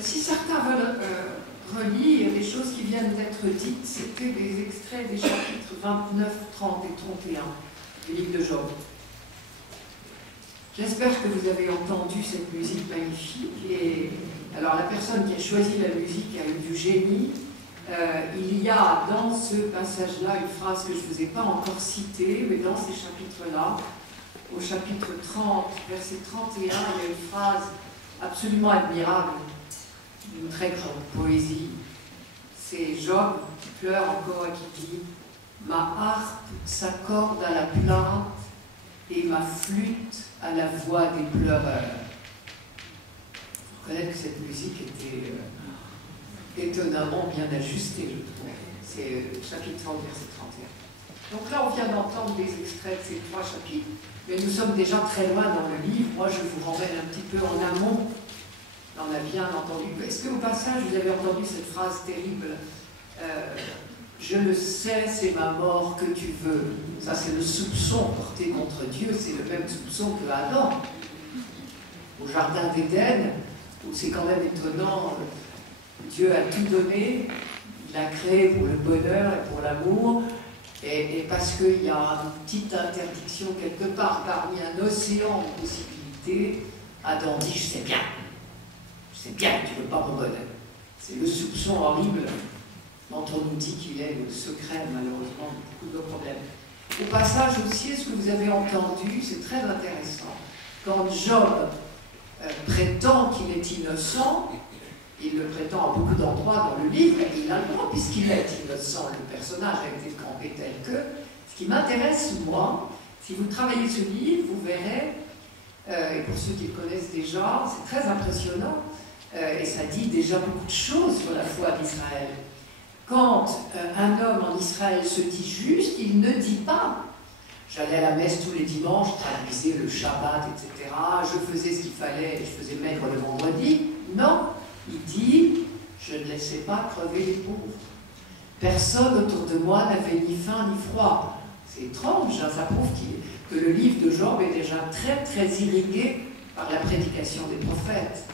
Si certains veulent relire les choses qui viennent d'être dites, c'était des extraits des chapitres 29, 30 et 31 du livre de Job. J'espère que vous avez entendu cette musique magnifique. Et alors la personne qui a choisi la musique a eu du génie. Il y a dans ce passage-là une phrase que je ne vous ai pas encore citée, mais dans ces chapitres-là, au chapitre 30, verset 31, il y a une phrase absolument admirable, d'une très grande poésie. C'est Job qui pleure encore et qui dit « Ma harpe s'accorde à la plainte et ma flûte à la voix des pleureurs. » Il faut reconnaître que cette musique était étonnamment bien ajustée, je trouve. C'est chapitre 30, verset 31. Donc là, on vient d'entendre des extraits de ces trois chapitres, mais nous sommes déjà très loin dans le livre. Moi, je vous ramène un petit peu en amont. On a bien entendu. Est-ce que au passage, vous avez entendu cette phrase terrible je le sais, c'est ma mort que tu veux. Ça, c'est le soupçon porté contre Dieu. C'est le même soupçon que Adam. Au jardin d'Éden, où c'est quand même étonnant, Dieu a tout donné. Il a créé pour le bonheur et pour l'amour. Et parce qu'il y a une petite interdiction quelque part, parmi un océan de possibilités, Adam dit, je sais bien que tu ne veux pas mon bonheur. C'est le soupçon horrible dont on nous dit qu'il est le secret, malheureusement, de beaucoup de problèmes. Au passage aussi, ce que vous avez entendu, c'est très intéressant. Quand Job prétend qu'il est innocent, il le prétend à beaucoup d'endroits dans le livre, et il a le droit, puisqu'il est innocent. Le personnage a été campé tel que. Ce qui m'intéresse, moi, si vous travaillez ce livre, vous verrez, et pour ceux qui le connaissent déjà, c'est très impressionnant, et ça dit déjà beaucoup de choses sur la foi d'Israël. Quand un homme en Israël se dit juste, il ne dit pas « j'allais à la messe tous les dimanches, je traduisais le Shabbat, etc., je faisais ce qu'il fallait, je faisais maigre le vendredi ». Non, il dit « je ne laissais pas crever les pauvres. Personne autour de moi n'avait ni faim ni froid ». C'est étrange, hein, ça prouve que le livre de Job est déjà très très irrigué par la prédication des prophètes,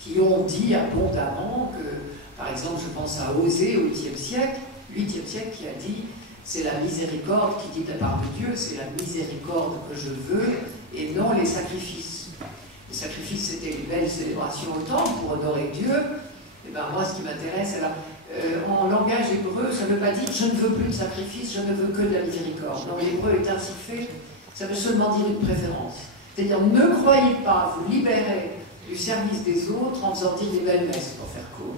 qui ont dit abondamment que, par exemple, je pense à Osée au 8e siècle, qui a dit « c'est la miséricorde qui dit de la part de Dieu, c'est la miséricorde que je veux, et non les sacrifices. » Les sacrifices, c'était une belle célébration au temple pour honorer Dieu. Et bien moi, ce qui m'intéresse, en langage hébreu, ça ne veut pas dire « je ne veux plus de sacrifice, je ne veux que de la miséricorde ». Non, l'hébreu est ainsi fait, ça veut seulement dire une préférence. C'est-à-dire, ne croyez pas vous libérer du service des autres en faisant dire des belles messes, pour faire court.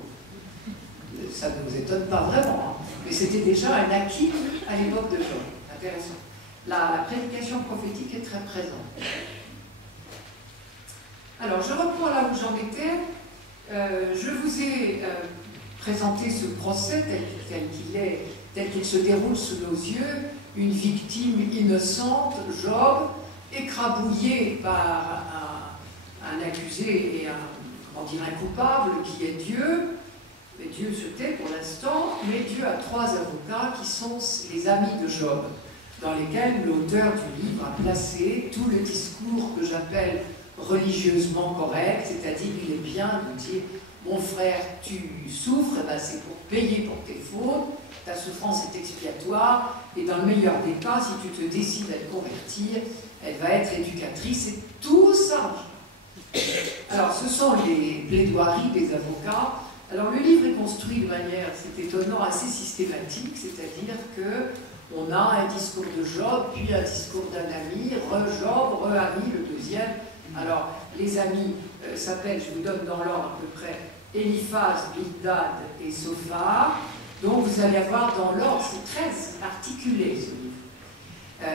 Ça ne vous étonne pas vraiment, hein. Mais c'était déjà un acquis à l'époque de Job. Intéressant. La prédication prophétique est très présente. Alors, je reprends là où j'en étais. Je vous ai présenté ce procès tel qu'il se déroule sous nos yeux, une victime innocente, Job, écrabouillé par un accusé et un coupable qui est Dieu. Mais Dieu se tait pour l'instant, mais Dieu a trois avocats qui sont les amis de Job, dans lesquels l'auteur du livre a placé tout le discours que j'appelle religieusement correct, c'est-à-dire qu'il est bien de dire « mon frère, tu souffres, eh ben, c'est pour payer pour tes fautes, ta souffrance est expiatoire, et dans le meilleur des cas, si tu te décides à te convertir, elle va être éducatrice, et tout ça. » Alors, ce sont les plaidoiries des avocats. Alors, le livre est construit de manière, c'est étonnant, assez systématique, c'est-à-dire qu'on a un discours de Job, puis un discours d'un ami, re-Job, re-ami, le deuxième. Alors, les amis s'appellent, je vous donne dans l'ordre à peu près, Eliphaz, Bildad et Sophar. Donc, vous allez avoir dans l'ordre, c'est très articulé ce livre.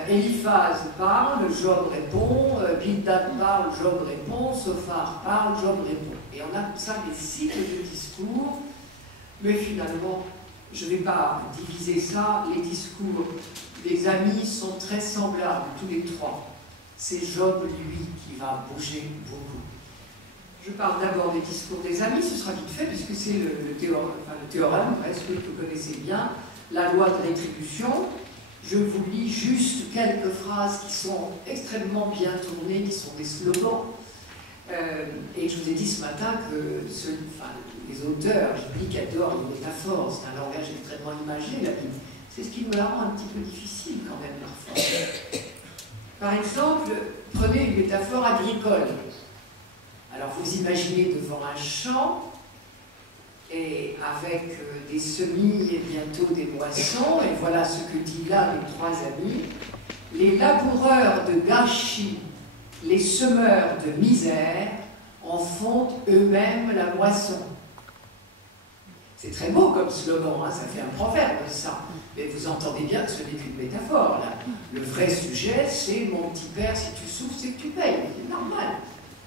Eliphaz parle, Job répond, Bildad parle, Job répond, Sophar parle, Job répond. Et on a comme ça des cycles de discours, mais finalement, je ne vais pas diviser ça, les discours, les amis sont très semblables, tous les trois. C'est Job, lui, qui va bouger beaucoup. Je parle d'abord des discours des amis, ce sera vite fait, puisque c'est le théorème, presque, que vous connaissez bien, la loi de rétribution. Je vous lis juste quelques phrases qui sont extrêmement bien tournées, qui sont des slogans. Et je vous ai dit ce matin que les auteurs bibliques adorent les métaphores, c'est un langage extrêmement imagé, la Bible. C'est ce qui me la rend un petit peu difficile quand même parfois. Par exemple, prenez une métaphore agricole. Alors vous imaginez devant un champ, et avec des semis et bientôt des moissons, et voilà ce que dit là mes trois amis. Les laboureurs de gâchis, les semeurs de misère, en font eux-mêmes la moisson. C'est très beau comme slogan, hein, ça fait un proverbe ça. Mais vous entendez bien que ce n'est qu'une métaphore là. Le vrai sujet, c'est mon petit père, si tu souffres, c'est que tu payes. C'est normal.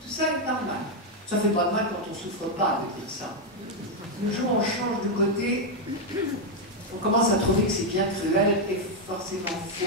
Tout ça est normal. Ça fait pas de mal quand on ne souffre pas de dire ça. Le jour où on change de côté, on commence à trouver que c'est bien cruel et forcément faux.